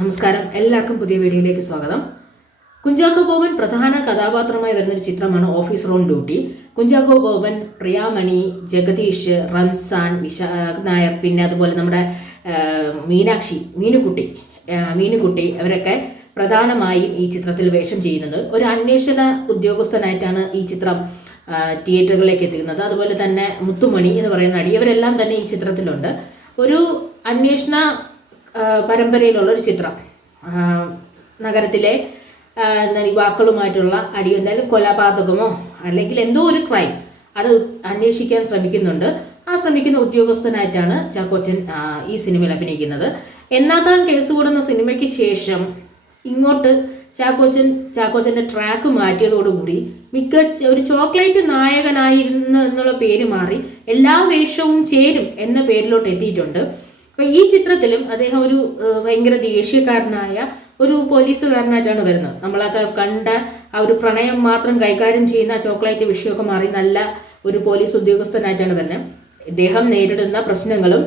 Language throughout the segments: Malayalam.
നമസ്കാരം, എല്ലാവർക്കും പുതിയ വീഡിയോയിലേക്ക് സ്വാഗതം. കുഞ്ചാക്കോ ബോബൻ പ്രധാന കഥാപാത്രമായി വരുന്നൊരു ചിത്രമാണ് officer on duty. Kunchacko Boban, Priyamani, Jagadish, Ramzan, Vishak Nair, പിന്നെ അതുപോലെ നമ്മുടെ മീനാക്ഷി, മീനുകുട്ടി അവരൊക്കെ പ്രധാനമായും ഈ ചിത്രത്തിൽ വേഷം ചെയ്യുന്നത്. ഒരു അന്വേഷണ ഉദ്യോഗസ്ഥനായിട്ടാണ് ഈ ചിത്രം തിയേറ്ററുകളിലേക്ക് എത്തിക്കുന്നത്. അതുപോലെ തന്നെ മുത്തുമണി എന്ന് പറയുന്ന നടി, ഇവരെല്ലാം തന്നെ ഈ ചിത്രത്തിലുണ്ട്. ഒരു അന്വേഷണ പരമ്പരയിലുള്ള ഒരു ചിത്രം. നഗരത്തിലെ യുവാക്കളുമായിട്ടുള്ള എന്തായാലും കൊലപാതകമോ അല്ലെങ്കിൽ എന്തോ ഒരു ക്രൈം അത് അന്വേഷിക്കാൻ ശ്രമിക്കുന്നുണ്ട്. ആ ശ്രമിക്കുന്ന ഉദ്യോഗസ്ഥനായിട്ടാണ് ചാക്കോച്ചൻ ഈ സിനിമയിൽ അഭിനയിക്കുന്നത്. എന്നാത്താൻ കേസ് കൂടുന്ന സിനിമയ്ക്ക് ശേഷം ഇങ്ങോട്ട് ചാക്കോച്ചൻ്റെ ട്രാക്ക് മാറ്റിയതോടുകൂടി ഒരു ചോക്ലേറ്റ് നായകനായിരുന്നു എന്നുള്ള പേര് മാറി എല്ലാ വേഷവും ചേരും എന്ന പേരിലോട്ട് എത്തിയിട്ടുണ്ട്. അപ്പൊ ഈ ചിത്രത്തിലും അദ്ദേഹം ഒരു ഭയങ്കര ദേഷ്യക്കാരനായ ഒരു പോലീസുകാരനായിട്ടാണ് വരുന്നത്. നമ്മളൊക്കെ കണ്ട ആ ഒരു പ്രണയം മാത്രം കൈകാര്യം ചെയ്യുന്ന ചോക്ലേറ്റ് വിഷയമൊക്കെ മാറി നല്ല ഒരു പോലീസ് ഉദ്യോഗസ്ഥനായിട്ടാണ് വരുന്നത്. ഇദ്ദേഹം നേരിടുന്ന പ്രശ്നങ്ങളും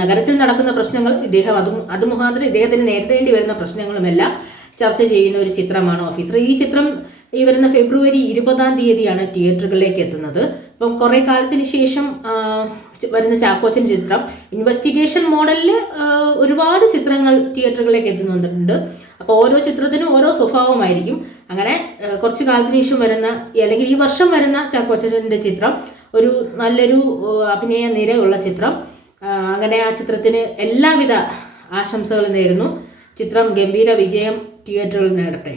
നഗരത്തിൽ നടക്കുന്ന പ്രശ്നങ്ങൾ, ഇദ്ദേഹം അത് മുഖാന്തരം ഇദ്ദേഹത്തിന് നേരിടേണ്ടി വരുന്ന പ്രശ്നങ്ങളുമെല്ലാം ചർച്ച ചെയ്യുന്ന ഒരു ചിത്രമാണ് ഓഫീസർ. ഈ ചിത്രം ഈ വരുന്ന ഫെബ്രുവരി 20 തിയേറ്ററുകളിലേക്ക് എത്തുന്നത്. അപ്പം കുറെ കാലത്തിന് ശേഷം വരുന്ന ചാക്കോച്ചൻ ചിത്രം ഇൻവെസ്റ്റിഗേഷൻ മോഡലിൽ ഒരുപാട് ചിത്രങ്ങൾ തിയേറ്ററുകളിലേക്ക് എത്തുന്നുണ്ട്. അപ്പോൾ ഓരോ ചിത്രത്തിനും ഓരോ സ്വഭാവമായിരിക്കും. അങ്ങനെ കുറച്ച് കാലത്തിന് ശേഷം വരുന്ന അല്ലെങ്കിൽ ഈ വർഷം വരുന്ന ചാക്കോച്ചൻ്റെ ചിത്രം ഒരു നല്ലൊരു അഭിനയ നിരയുള്ള ചിത്രം. അങ്ങനെ ആ ചിത്രത്തിന് എല്ലാവിധ ആശംസകളും നേരുന്നു. ചിത്രം ഗംഭീര വിജയം തിയേറ്ററുകളിൽ നേടട്ടെ.